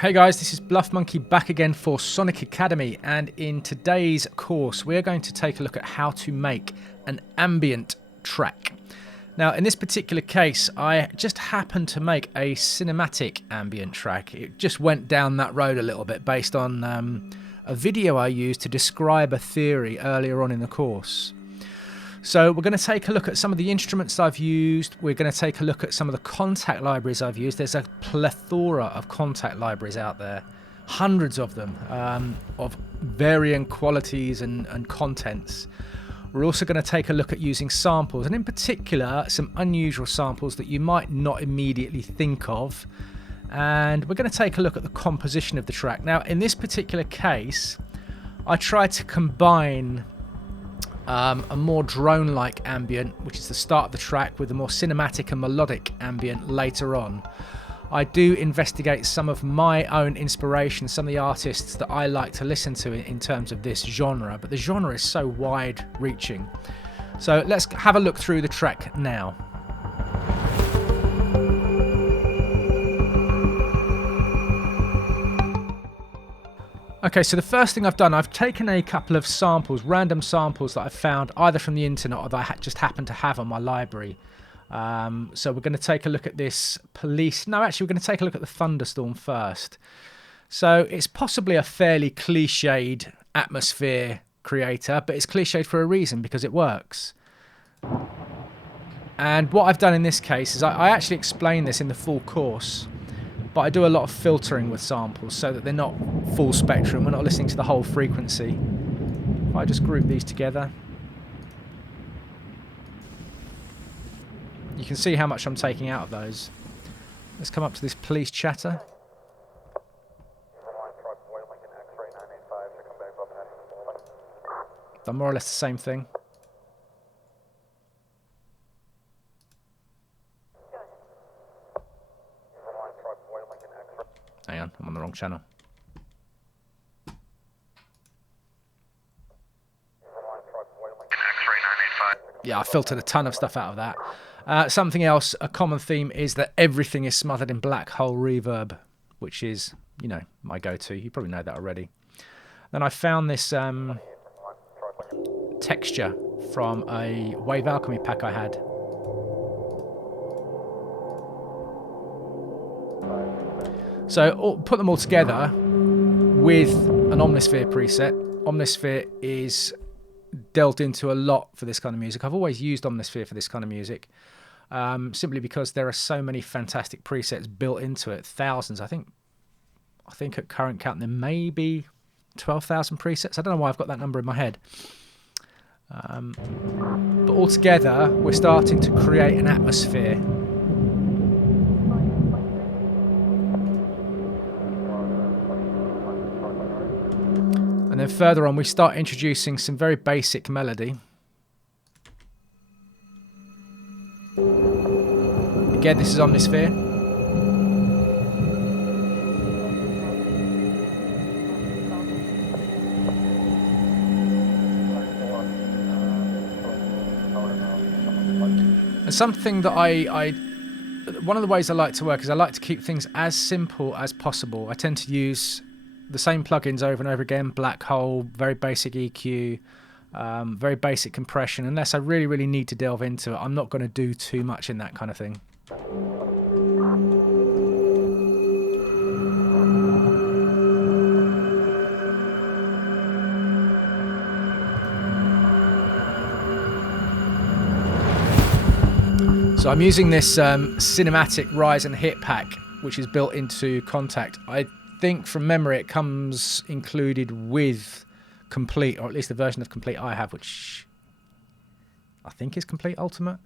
Hey guys, this is Bluffmunkey back again for Sonic Academy, and in today's course we're going to take a look at how to make an ambient track. Now in this particular case I just happened to make a cinematic ambient track. It just went down that road a little bit based on a video I used to describe a theory earlier on in the course. So we're going to take a look at some of the instruments I've used. We're going to take a look at some of the contact libraries I've used. There's a plethora of contact libraries out there, hundreds of them, of varying qualities and contents. We're also going to take a look at using samples, and in particular some unusual samples that you might not immediately think of. And we're going to take a look at the composition of the track. Now in this particular case I tried to combine a more drone-like ambient, which is the start of the track, with a more cinematic and melodic ambient later on. I do investigate some of my own inspiration, some of the artists that I like to listen to in terms of this genre, but the genre is so wide-reaching. So let's have a look through the track now. Okay, so the first thing I've done, I've taken a couple of samples, random samples that I've found either from the internet or that I just happen to have on my library. So we're going to take a look at this police. No, actually, we're going to take a look at the thunderstorm first. So it's possibly a fairly cliched atmosphere creator, but it's cliched for a reason, because it works. And what I've done in this case is I actually explain this in the full course, but I do a lot of filtering with samples so that they're not full spectrum. We're not listening to the whole frequency. If I just group these together, you can see how much I'm taking out of those. Let's come up to this police chatter. Done more or less the same thing. Hang on, I'm on the wrong channel. Yeah, I filtered a ton of stuff out of that. Something else, a common theme, is that everything is smothered in black hole reverb, which is, you know, my go-to. You probably know that already. Then I found this texture from a Wave Alchemy pack I had. So put them all together with an Omnisphere preset. Omnisphere is delved into a lot for this kind of music. I've always used Omnisphere for this kind of music, simply because there are so many fantastic presets built into it. Thousands. I think at current count there may be 12,000 presets. I don't know why I've got that number in my head. But altogether, we're starting to create an atmosphere. And then further on, we start introducing some very basic melody. Again, this is Omnisphere. And something that one of the ways I like to work is I like to keep things as simple as possible. I tend to use the same plugins over and over again. Black hole, very basic EQ, very basic compression. Unless I really, really need to delve into it, I'm not going to do too much in that kind of thing. So I'm using this cinematic rise and hit pack, which is built into Contact. I think from memory it comes included with Complete, or at least the version of Complete I have, which I think is Complete Ultimate.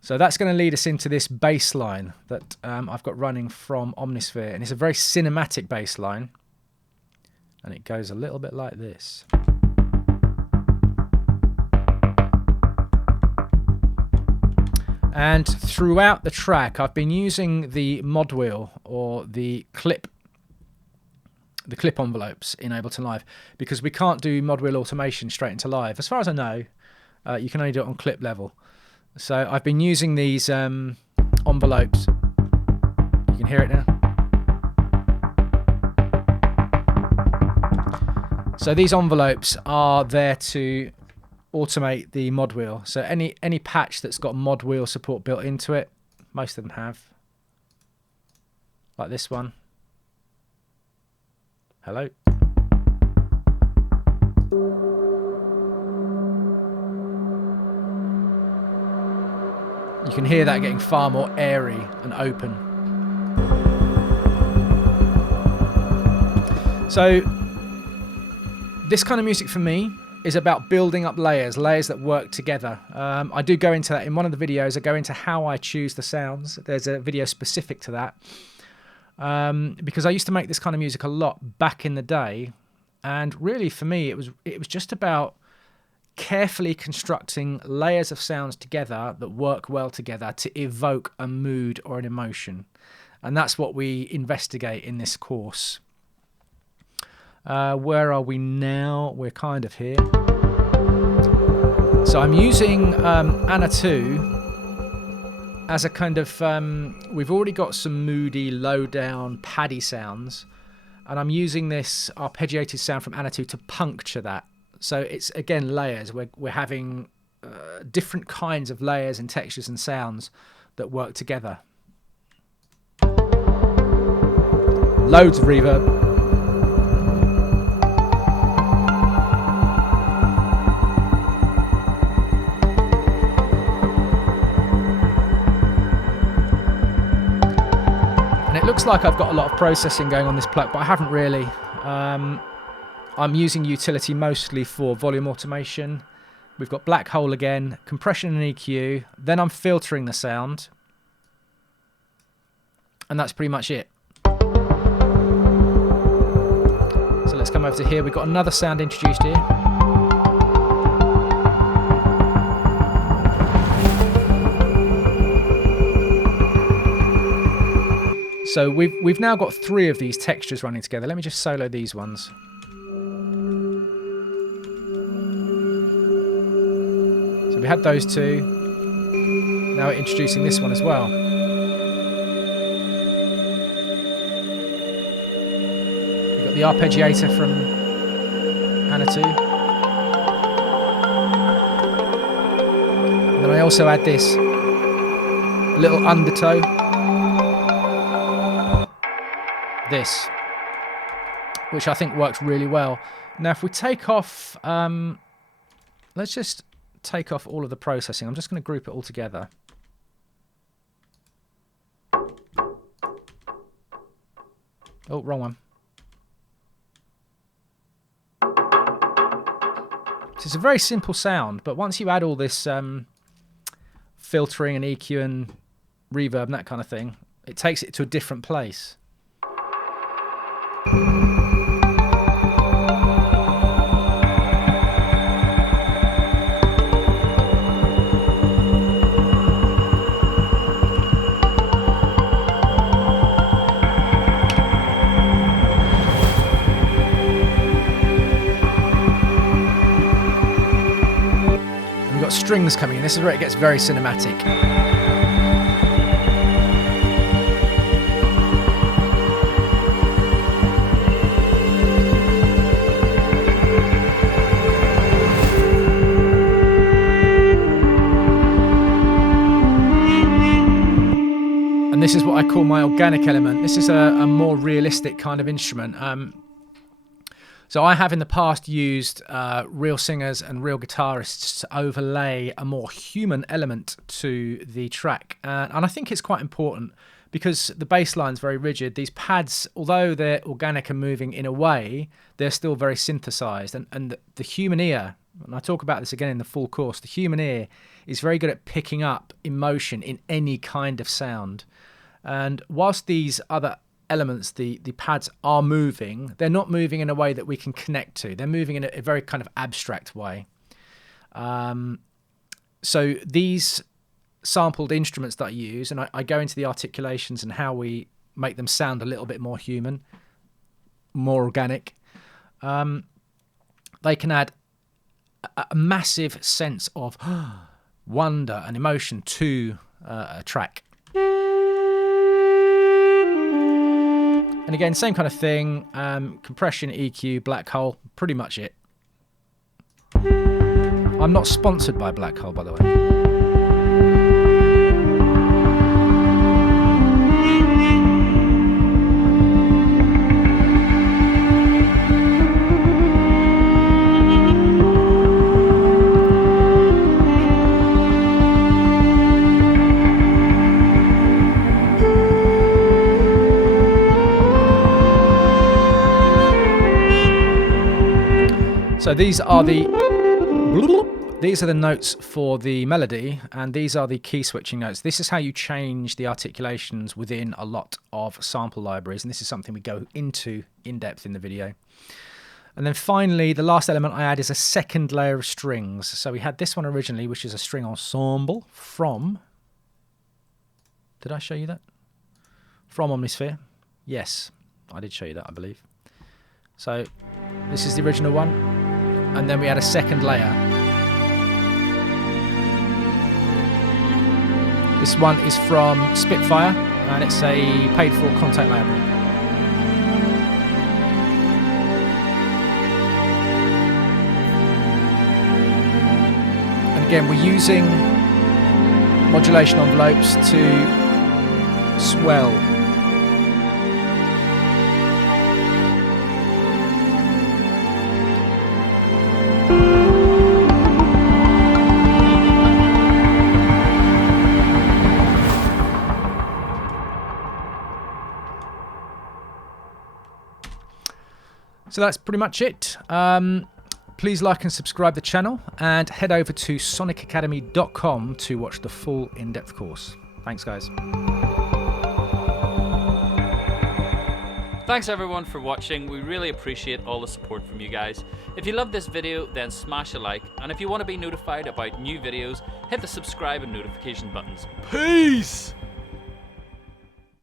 So that's going to lead us into this bass line that I've got running from Omnisphere, and it's a very cinematic bass line, and it goes a little bit like this. And throughout the track I've been using the mod wheel, or the clip envelopes in Ableton Live, because we can't do mod wheel automation straight into Live. As far as I know, you can only do it on clip level. So I've been using these envelopes. You can hear it now. So these envelopes are there to automate the mod wheel. So any patch that's got mod wheel support built into it, most of them have. Like this one. Hello. You can hear that getting far more airy and open. So this kind of music for me is about building up layers that work together. I do go into that in one of the videos. I go into how I choose the sounds. There's a video specific to that. Because I used to make this kind of music a lot back in the day, and really for me it was just about carefully constructing layers of sounds together that work well together to evoke a mood or an emotion, and that's what we investigate in this course. Where are we now? We're kind of here. So I'm using Anna 2 as a kind of, we've already got some moody, low down, paddy sounds, and I'm using this arpeggiated sound from Anna 2 to puncture that. So it's, again, layers. We're having different kinds of layers and textures and sounds that work together. Loads of reverb. It looks like I've got a lot of processing going on this pluck, but I haven't really. I'm using utility mostly for volume automation. We've got black hole again, compression and EQ. Then I'm filtering the sound. And that's pretty much it. So let's come over to here. We've got another sound introduced here. So we've now got 3 of these textures running together. Let me just solo these ones. So we had those 2. Now we're introducing this one as well. We've got the arpeggiator from Anna 2. And then I also add this little undertow. This, which I think works really well. Now if we take off, let's just take off all of the processing. I'm just going to group it all together. Oh, wrong one. So it's a very simple sound, but once you add all this filtering and EQ and reverb and that kind of thing, it takes it to a different place. And we've got strings coming in. This is where it gets very cinematic. This is what I call my organic element. This is a more realistic kind of instrument. So I have in the past used real singers and real guitarists to overlay a more human element to the track. And I think it's quite important because the bass line's very rigid. These pads, although they're organic and moving in a way, they're still very synthesized. And the human ear, and I talk about this again in the full course, the human ear is very good at picking up emotion in any kind of sound. And whilst these other elements, the pads are moving, they're not moving in a way that we can connect to. They're moving in a very kind of abstract way. So these sampled instruments that I use, and I go into the articulations and how we make them sound a little bit more human, more organic, they can add a massive sense of wonder and emotion to a track. And again, same kind of thing. Compression, EQ, Black Hole, pretty much it. I'm not sponsored by Black Hole, by the way. So these are the notes for the melody, and these are the key switching notes. This is how you change the articulations within a lot of sample libraries, and this is something we go into in depth in the video. And then finally, the last element I add is a second layer of strings. So we had this one originally, which is a string ensemble from... Did I show you that? From Omnisphere. Yes, I did show you that, I believe. So this is the original one. And then we add a second layer. This one is from Spitfire, and it's a paid-for contact library. And again, we're using modulation envelopes to swell. So that's pretty much it. Please like and subscribe the channel, and head over to sonicacademy.com to watch the full in-depth course. Thanks, guys. Thanks everyone for watching. We really appreciate all the support from you guys. If you love this video, then smash a like, and if you want to be notified about new videos, hit the subscribe and notification buttons. Peace!